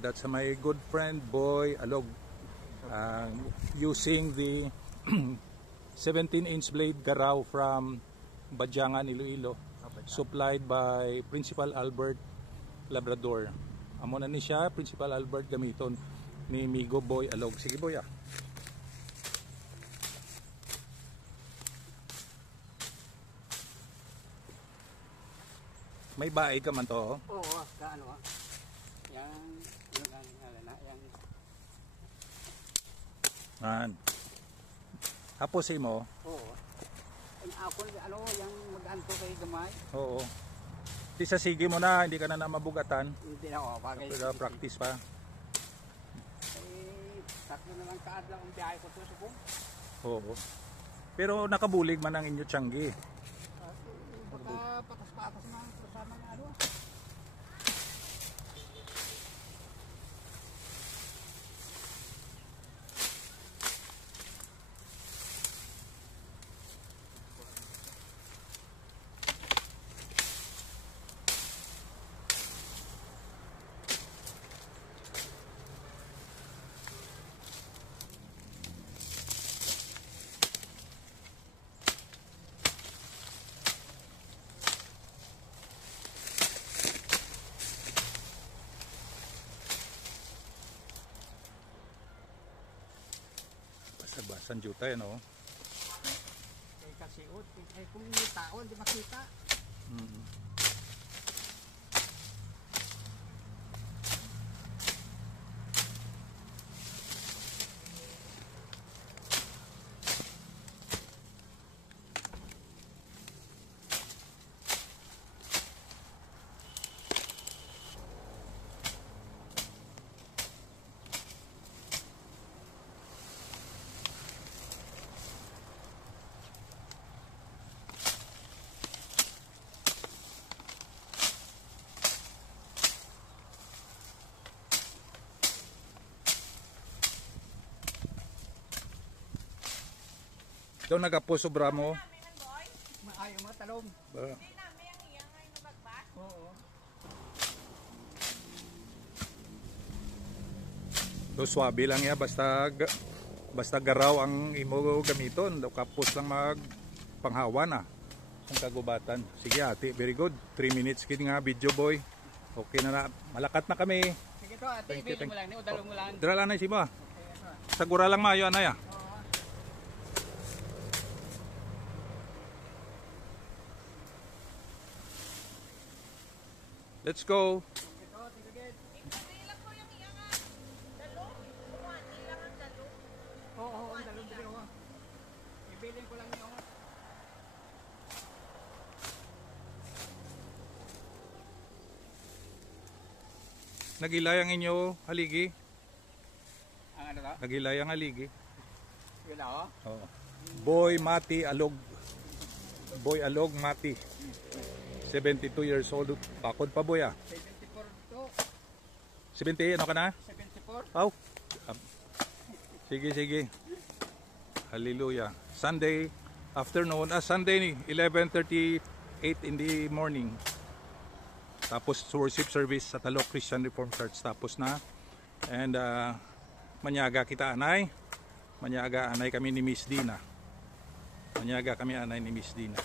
That's my good friend Boy Alog, using the 17-inch blade Garaw from Badyangan, Iloilo, supplied by Principal Albert Labrador. Amo na ni siya, Principal Albert gamiton ni Migo Boy Alog. Sige Boy ah. May bahay ka man to? Oo, kaano ah. Yang Haposin mo? Oo. Ako ano yang mag-anto kay gamay? Oo. Di sa sige mo na, hindi ka na mabugatan. Hindi na ako, bagay. Pero practice pa. Sakto naman kaadlaw ang biyahe ko to subong. Oo. Pero nakabulig man ang inyo tiyanggi. Baka patas-patas na sa mga ano. Basag-basan juta yan oh. Kasi kung may tao, di makita. Ito nagapo sobra mo. Maayo mga talong. Hindi namin ang iyang ay numagbas. Oo. So swabe lang ya, basta garaw ang imo gamiton. Kapos lang mag panghawa na ang kagubatan. Sige ate, very good. 3 minutes kini nga video boy. Okay na malakat na kami. Sige to ate, ibili mo lang ni udalo mo lang. Dira lang na si ba? Sagura lang maayo anaya. Let's go. Ilang po yung iyang dalong? Ilang ang dalong? Oo, ang dalong dito ko. Ibilin ko lang niyo. Nagilay ang inyo haligi. Ang ano ka? Nagilay ang haligi. Yun ako? Oo. Boy Mati Alog. Boy Alog Mati. 72 years old. Bakod pa boy ah. 74 to. 70 ano ka na? 74. Oh. Sige sige. Hallelujah. Sunday afternoon, Sunday 11:38 in the morning. Tapos worship service sa Talok Christian Reformed Church tapos na. And manyaga kita anay. Manyaga anay kami ni Miss Dina. Manyaga kami anay ni Miss Dina.